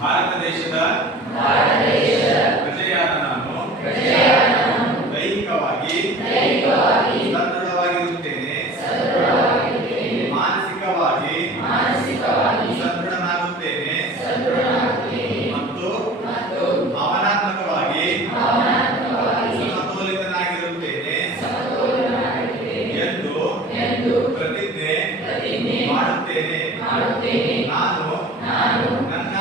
ಭಾರತ ದೇಶದ ಪ್ರಜೆಯಾದ ನಾನು ದೈಹಿಕವಾಗಿ ಸದೃಢವಾಗಿರುತ್ತೇನೆ, ಮಾನಸಿಕವಾಗಿ ಸದೃಢನಾಗುತ್ತೇನೆ ಮತ್ತು ಭಾವನಾತ್ಮಕವಾಗಿ ಸಮತೋಲಿತನಾಗಿರುತ್ತೇನೆ ಎಂದು ಪ್ರತಿಜ್ಞೆ ಮಾಡುತ್ತೇನೆ. ನಾನು ನನ್ನ